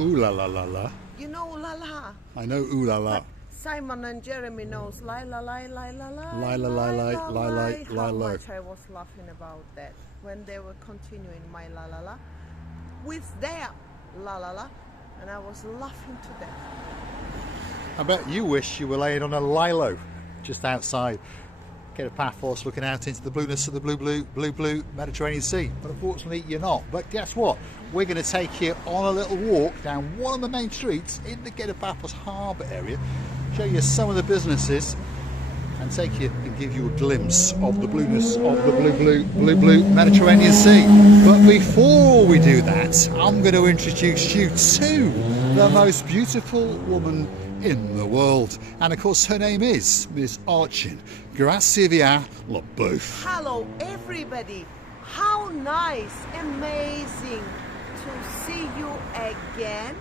Ooh la la la la. You know la la. I know ooh la la. Simon and Jeremy knows la la la la la la Lie, la, lie, lie, lie, lie, How lie, low. much I was laughing about that when they were continuing my la la la with their la la la, and I was laughing to death. I bet you wish you were laying on a lilo just outside Kato Paphos, looking out into the blueness of the blue Mediterranean Sea. But unfortunately you're not. But guess what? We're going to take you on a little walk down one of the main streets in the Kato Paphos Harbour area, show you some of the businesses and take you and give you a glimpse of the blueness of the blue Mediterranean Sea. But before we do that, I'm going to introduce you to the most beautiful woman in the world, and of course her name is Miss Archin Gracivia LaBouffe. Hello everybody, how nice, amazing to see you again,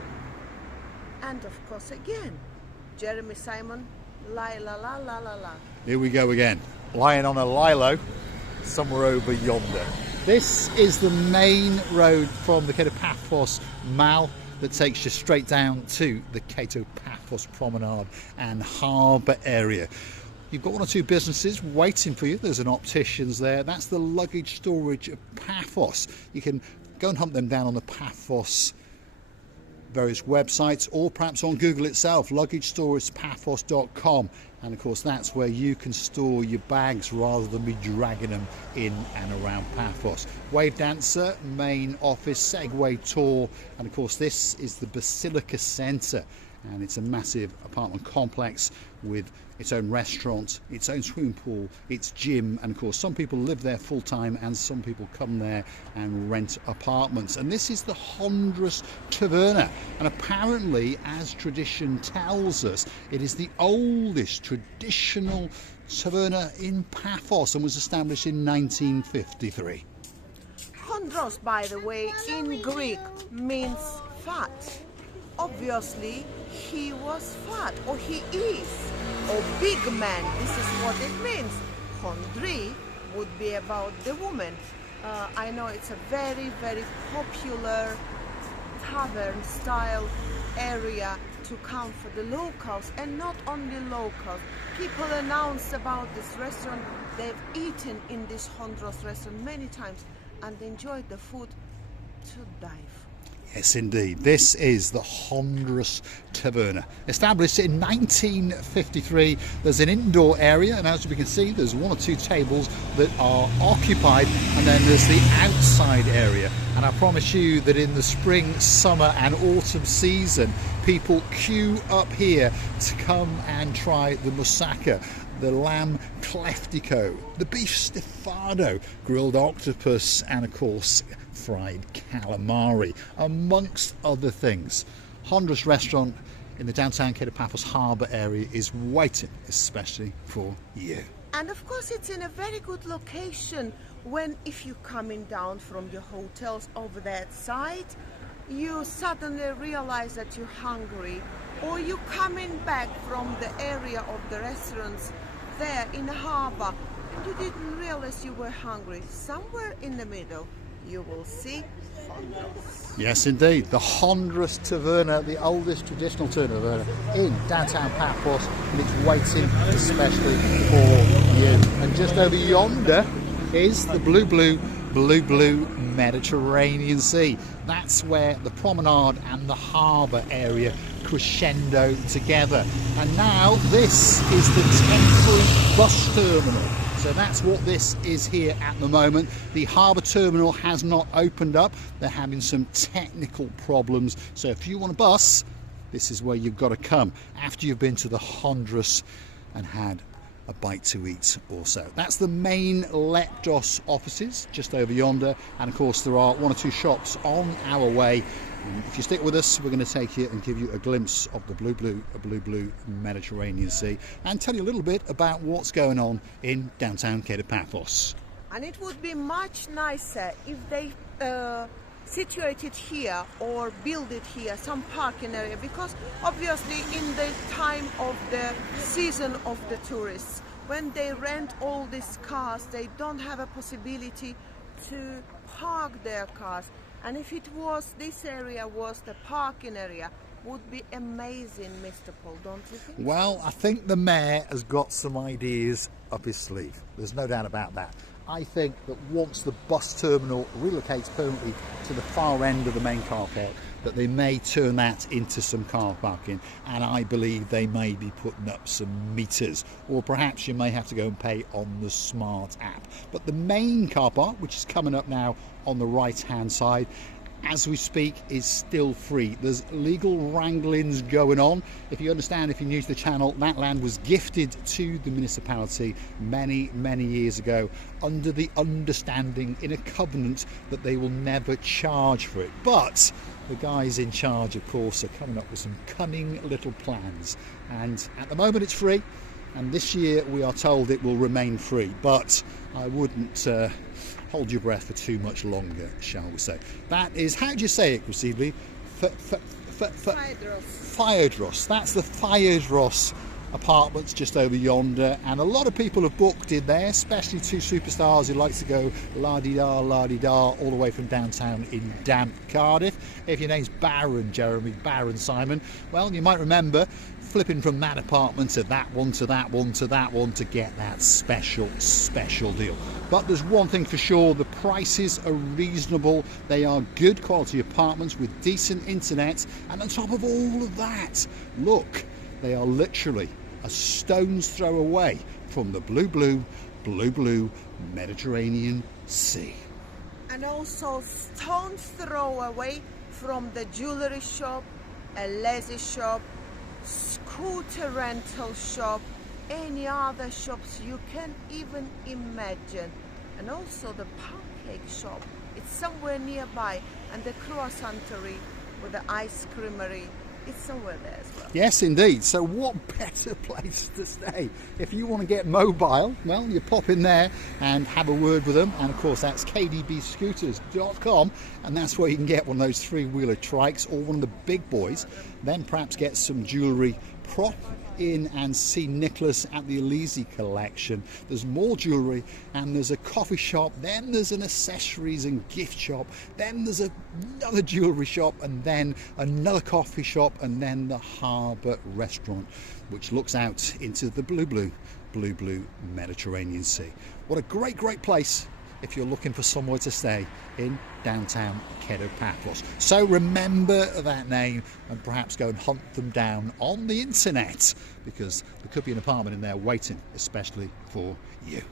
and of course again, Jeremy Simon, la la la la la la. Here we go again, lying on a lilo somewhere over yonder. This is the main road from the Kato Paphos Mall that takes you straight down to the Kato Paphos Promenade and Harbour area. You've got one or two businesses waiting for you. There's an optician's there. That's the luggage storage of Paphos. You can go and hunt them down on the Paphos various websites, or perhaps on Google itself, luggagestorage.paphos.com, and of course that's where you can store your bags rather than be dragging them in and around Paphos. Wave Dancer, main office, Segway tour, and of course this is the Basilica Centre, and it's a massive apartment complex with its own restaurant, its own swimming pool, its gym, and of course some people live there full time and some people come there and rent apartments. And this is the Hondros Taverna, and apparently, as tradition tells us, it is the oldest traditional taverna in Paphos and was established in 1953. Hondros, by the way, in Greek means fat. Obviously, he was fat, or he is, or big man. This is what it means. Hondri would be about the woman. I know it's a very, very popular tavern style area to come for the locals, and not only locals. People announce about this restaurant. They've eaten in this Hondros restaurant many times and enjoyed the food to die for. Yes, indeed. This is the Hondros Taverna. Established in 1953, there's an indoor area, and as we can see, there's one or two tables that are occupied, and then there's the outside area. And I promise you that in the spring, summer and autumn season, people queue up here to come and try the moussaka, the lamb cleftico, the beef stefano, grilled octopus, and of course fried calamari, amongst other things. Hondros restaurant in the downtown Kato Paphos Harbour area is waiting especially for you. And of course it's in a very good location when, if you're coming down from your hotels over that side, you suddenly realize that you're hungry, or you're coming back from the area of the restaurants there in the harbour and you didn't realize you were hungry. Somewhere in the middle you will see Hondros. Yes, indeed. The Hondros Taverna, the oldest traditional taverna in downtown Paphos, and it's waiting especially for you. And just over yonder is the blue Mediterranean Sea. That's where the promenade and the harbour area crescendo together. And now this is the temporary bus terminal. So that's what this is here at the moment. The harbour terminal has not opened up. They're having some technical problems. So if you want a bus, this is where you've got to come after you've been to the Hondros and had a bite to eat also. That's the main Leptos offices just over yonder, and of course there are one or two shops on our way. And if you stick with us, we're going to take you and give you a glimpse of the blue Mediterranean Sea and tell you a little bit about what's going on in downtown Kato Paphos. And it would be much nicer if they situated here or build it here, some parking area, because obviously in the time of the season of the tourists, when they rent all these cars, they don't have a possibility to park their cars. And if it was, this area was the parking area, would be amazing, Mr. Paul, don't you think? Well, I think the mayor has got some ideas up his sleeve. There's no doubt about that. I think that once the bus terminal relocates permanently to the far end of the main car park, that they may turn that into some car parking, and I believe they may be putting up some meters, or perhaps you may have to go and pay on the smart app. But the main car park, which is coming up now on the right hand side, as we speak, is still free. There's legal wranglings going on. If you understand, if you're new to the channel, that land was gifted to the municipality many years ago under the understanding in a covenant that they will never charge for it. But the guys in charge, of course, are coming up with some cunning little plans, and at the moment it's free, and this year we are told it will remain free, but I wouldn't hold your breath for too much longer, shall we say. That is, how do you say it, Christine? Hondros. That's the Hondros apartments just over yonder, and a lot of people have booked in there, especially two superstars who likes to go la-di-da, la-di-da, all the way from downtown in damp Cardiff. If your name's Baron Jeremy, Baron Simon, well, you might remember flipping from that apartment to that one, to that one, to that one, to get that special deal. But there's one thing for sure, the prices are reasonable. They are good quality apartments with decent internet, and on top of all of that, look, they are literally a stone's throw away from the blue Mediterranean Sea. And also stone's throw away from the jewelry shop, a leisure shop, scooter rental shop, any other shops you can even imagine. And also the pancake shop, it's somewhere nearby, and the croissantery with the ice creamery, it's somewhere there as well. Yes, indeed. So what better place to stay? If you want to get mobile, well, you pop in there and have a word with them. And of course, that's kdbscooters.com. And that's where you can get one of those three-wheeler trikes or one of the big boys. Then perhaps get some jewellery, prop in and see Nicholas at the Elise collection. There's more jewellery, and there's a coffee shop, then there's an accessories and gift shop, then there's another jewellery shop, and then another coffee shop, and then the Harbour restaurant, which looks out into the blue Mediterranean Sea. What a great place if you're looking for somewhere to stay in downtown Kato Paphos. So remember that name and perhaps go and hunt them down on the internet, because there could be an apartment in there waiting especially for you.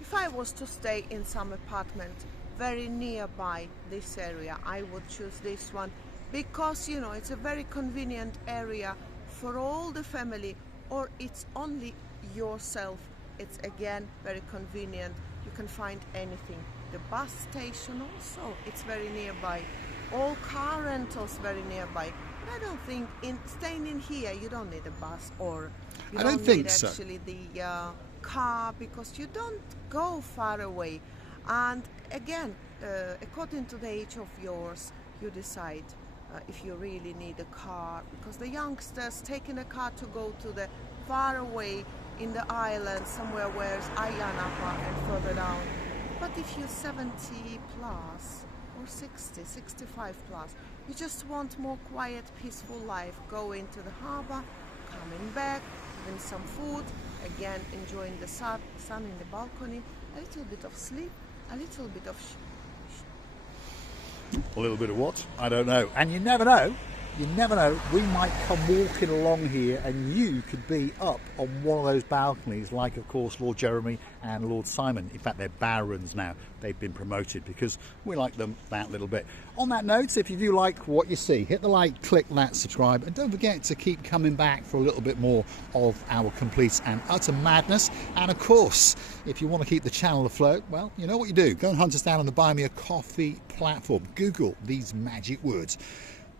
If I was to stay in some apartment very nearby this area, I would choose this one because, you know, it's a very convenient area for all the family, or it's only yourself. It's again very convenient. You can find anything. The bus station also, it's very nearby. All car rentals very nearby. But I don't think staying in here you don't need a bus, or you don't need actually the car, because you don't go far away. And again, according to the age of yours, you decide if you really need a car, because the youngsters taking a car to go to the far away in the island, somewhere where's Ayanapa and further down. But if you're 70 plus or 60, 65 plus, you just want more quiet, peaceful life, go into the harbour, coming back, having some food, again enjoying the sun in the balcony, a little bit of sleep, a little bit of A little bit of what? I don't know. And you never know. You never know, we might come walking along here and you could be up on one of those balconies, like of course Lord Jeremy and Lord Simon. In fact, they're barons now. They've been promoted because we like them that little bit. On that note, if you do like what you see, hit the like, click that subscribe, and don't forget to keep coming back for a little bit more of our complete and utter madness. And of course, if you want to keep the channel afloat, well, you know what you do. Go and hunt us down on the Buy Me a Coffee platform. Google these magic words.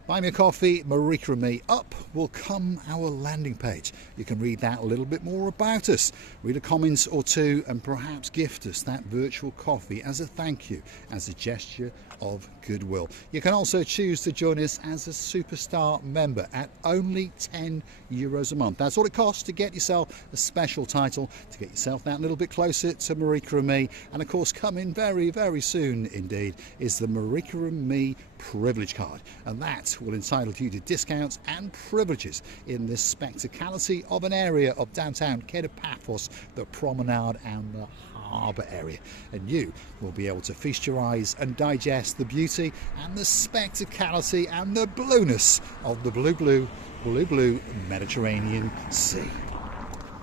Buy me a coffee, Marika and me. Up will come our landing page. You can read that a little bit more about us, read a comment or two, and perhaps gift us that virtual coffee as a thank you, as a gesture of goodwill. You can also choose to join us as a superstar member at only €10 a month. That's what it costs to get yourself a special title, to get yourself that little bit closer to Marika and me. And of course, coming very, very soon indeed is the Marika and me privilege card, and that will entitle you to discounts and privileges in this spectacality of an area of downtown Kato Paphos, the promenade and the harbour area, and you will be able to feast your eyes and digest the beauty and the spectacality and the blueness of the blue Mediterranean Sea.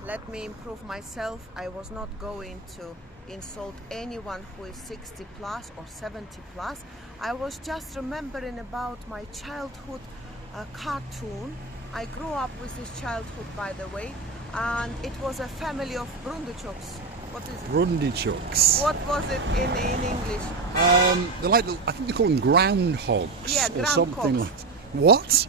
Let me improve myself. I was not going to insult anyone who is 60 plus or 70 plus. I was just remembering about my childhood cartoon. I grew up with this childhood, by the way, and it was a family of Brundichuks. What is it? Brundichuks. What was it in English? They're like, I think they call them groundhogs, Yeah, or something groundhogs. like that. What?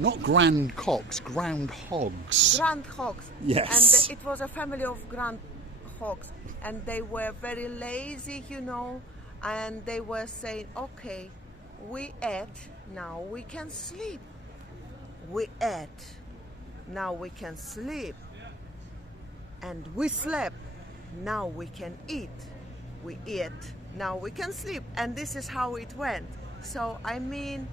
Not grand cocks, groundhogs. Groundhogs. Yes. And it was a family of groundhogs, and they were very lazy, you know, and they were saying, okay, we ate, now we can sleep. We ate, now we can sleep. And we slept, now we can eat. We ate, now we can sleep. And this is how it went. So, I mean,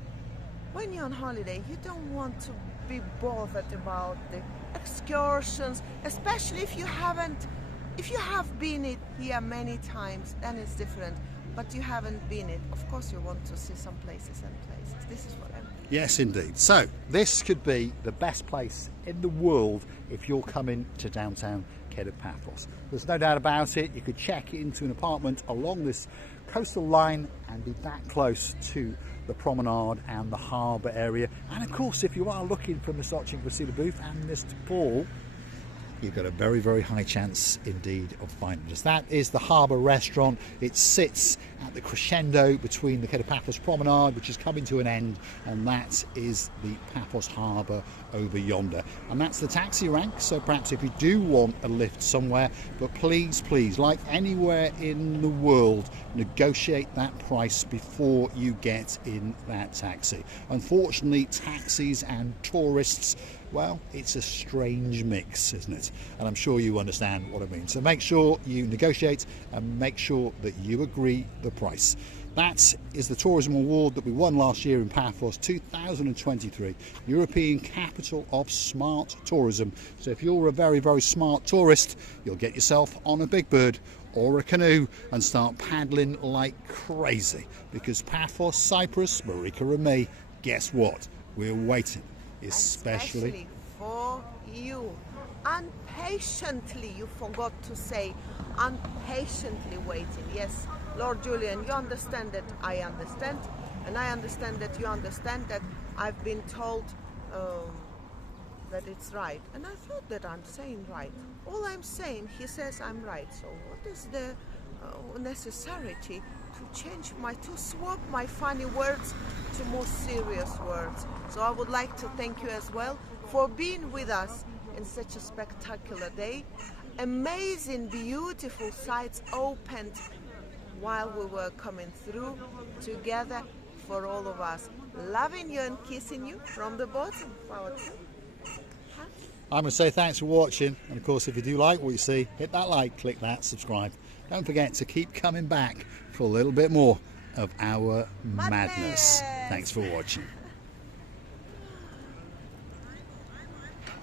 when you're on holiday, you don't want to be bothered about the excursions, especially if you have been it here many times, then it's different. But you haven't been it. Of course, you want to see some places and places. This is what I'm. Yes, indeed. So this could be the best place in the world if you're coming to downtown Kato Paphos. There's no doubt about it. You could check into an apartment along this coastal line and be that close to the promenade and the harbour area. And of course, if you are looking for Miss Cressida Booth and Mr. Paul, you've got a very, very high chance indeed of finding us. That is the Harbour Restaurant. It sits at the crescendo between the Kato Paphos Promenade, which is coming to an end, and that is the Paphos Harbour over yonder. And that's the taxi rank, so perhaps if you do want a lift somewhere, but please, please, like anywhere in the world, negotiate that price before you get in that taxi. Unfortunately, taxis and tourists, well, it's a strange mix, isn't it? And I'm sure you understand what I mean. So make sure you negotiate and make sure that you agree the price. That is the tourism award that we won last year in Paphos 2023, European Capital of Smart Tourism. So if you're a very, very smart tourist, you'll get yourself on a big bird or a canoe and start paddling like crazy, because Paphos, Cyprus, Marika and me, guess what? We're waiting. Especially for you. Unpatiently, you forgot to say, unpatiently waiting. Yes, Lord Julian, you understand that I understand, and I understand that you understand that I've been told that it's right, and I thought that I'm saying right. All I'm saying, he says I'm right, so what is the necessity to swap my funny words to more serious words? So I would like to thank you as well for being with us in such a spectacular day. Amazing, beautiful sights opened while we were coming through together for all of us. Loving you and kissing you from the bottom of our trip. I'm going to say thanks for watching, and of course if you do like what you see, hit that like, click that, subscribe. Don't forget to keep coming back for a little bit more of our madness. Thanks for watching.